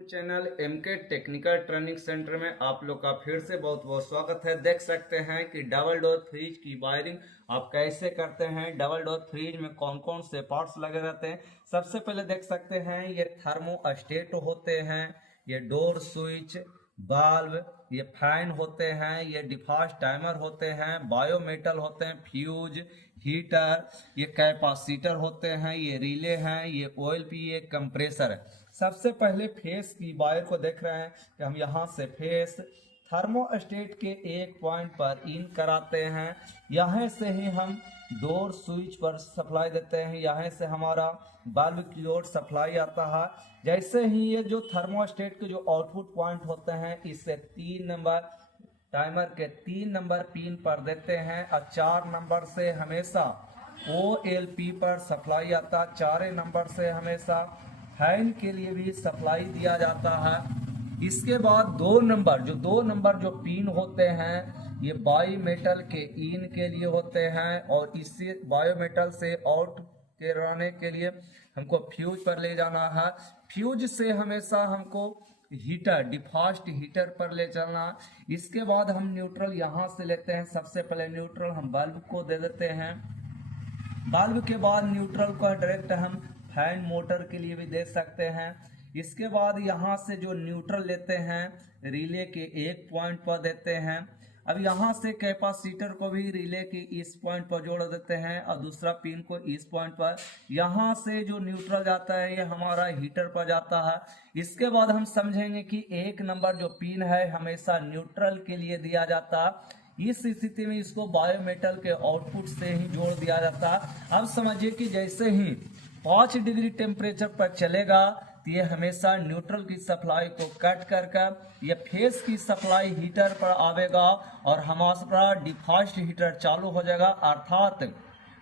Channel MK technical training center में आप लोग का फिर से बहुत बहुत स्वागत है। देख सकते हैं कि डबल डोर फ्रिज की वायरिंग आप कैसे करते हैं। डबल डोर फ्रिज में कौन कौन से पार्ट्स लगे रहते हैं। सबसे पहले देख सकते हैं ये थर्मोस्टेट होते हैं, ये डोर स्विच, बाल्व, ये फैन होते हैं, ये डिफास्ट टाइमर होते हैं, बायोमेटल होते हैं, फ्यूज, हीटर, ये कैपेसिटर होते हैं, ये रिले हैं, ये ऑयल पी, ये कंप्रेसर है। सबसे पहले फेस की वायर को देख रहे हैं कि हम यहाँ से फेस थर्मोस्टेट के एक पॉइंट पर इन कराते हैं। यहाँ से ही हम डोर स्विच पर सप्लाई देते हैं, यहाँ से हमारा बल्ब की ओर सप्लाई आता है। जैसे ही ये जो थर्मोस्टेट के जो आउटपुट पॉइंट होते हैं, इससे 3 नंबर टाइमर के 3 नंबर पिन पर देते हैं और 4 नंबर से हमेशा OLP पर सप्लाई आता है। 4 नंबर से हमेशा फैन के लिए भी सप्लाई दिया जाता है। इसके बाद 2 नंबर जो पिन होते हैं, ये बायोमेटल के इन के लिए होते हैं और इससे बायोमेटल से आउट कराने के लिए हमको फ्यूज पर ले जाना है। फ्यूज से हमेशा हमको हीटर, डिफास्ट हीटर पर ले चलना। इसके बाद हम न्यूट्रल यहाँ से लेते हैं। सबसे पहले न्यूट्रल हम बल्ब को दे देते हैं। बल्ब के बाद न्यूट्रल को डायरेक्ट हम फैन मोटर के लिए भी दे सकते हैं। इसके बाद यहाँ से जो न्यूट्रल लेते हैं, रिले के एक पॉइंट पर देते हैं। अब यहाँ से कैपेसिटर को भी रिले के इस पॉइंट पर जोड़ देते हैं और दूसरा पिन को इस पॉइंट पर। यहाँ से जो न्यूट्रल जाता है ये हमारा हीटर पर जाता है। इसके बाद हम समझेंगे कि 1 नंबर जो पिन है हमेशा न्यूट्रल के लिए दिया जाता है। इस स्थिति में इसको बायोमेटल के आउटपुट से ही जोड़ दिया जाता है। अब समझिए कि जैसे ही 5 डिग्री टेम्परेचर पर चलेगा तो ये हमेशा न्यूट्रल की सप्लाई को कट कर ये फेस की सप्लाई हीटर पर आवेगा और हमारा डिफास्ट हीटर चालू हो जाएगा। अर्थात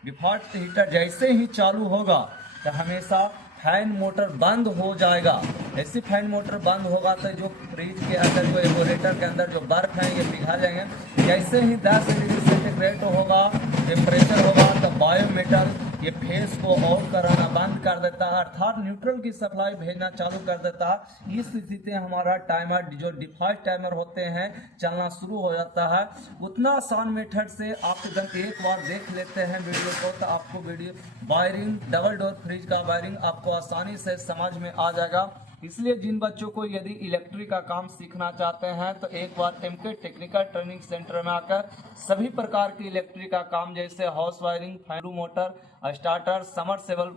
डिफास्ट हीटर जैसे ही चालू होगा तो हमेशा फैन मोटर बंद हो जाएगा। ऐसी फैन मोटर बंद होगा तो जो फ्रिज के अंदर, जो एवोरेटर के अंदर जो बर्फ है ये पिघल जाएंगे। जैसे ही 10 डिग्री सेंटीग्रेड होगा, टेम्परेचर होगा, तो बायोमेटल ये फेस को ऑफ कराना बंद कर देता है, अर्थात न्यूट्रल की सप्लाई भेजना चालू कर देता है। इस स्थिति में हमारा टाइमर, जो डिफाल्ट टाइमर होते हैं, चलना शुरू हो जाता है। उतना आसान मेथड से आप एकदम एक बार देख लेते हैं वीडियो को तो आपको video wiring, double door fridge का वायरिंग आपको आसानी से समझ में आ जाएगा। इसलिए जिन बच्चों को यदि इलेक्ट्रिक का काम सीखना चाहते हैं तो एक बार एमके टेक्निकल ट्रेनिंग सेंटर में आकर सभी प्रकार की इलेक्ट्रिक का काम, जैसे house wiring, fan motor, starter, submersible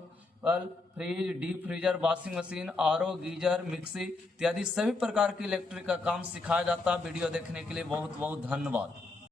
fridge, deep freezer, washing machine, RO, geyser, mixie इत्यादि सभी प्रकार की इलेक्ट्रिक का काम सिखाया जाता है। वीडियो देखने के लिए बहुत बहुत धन्यवाद।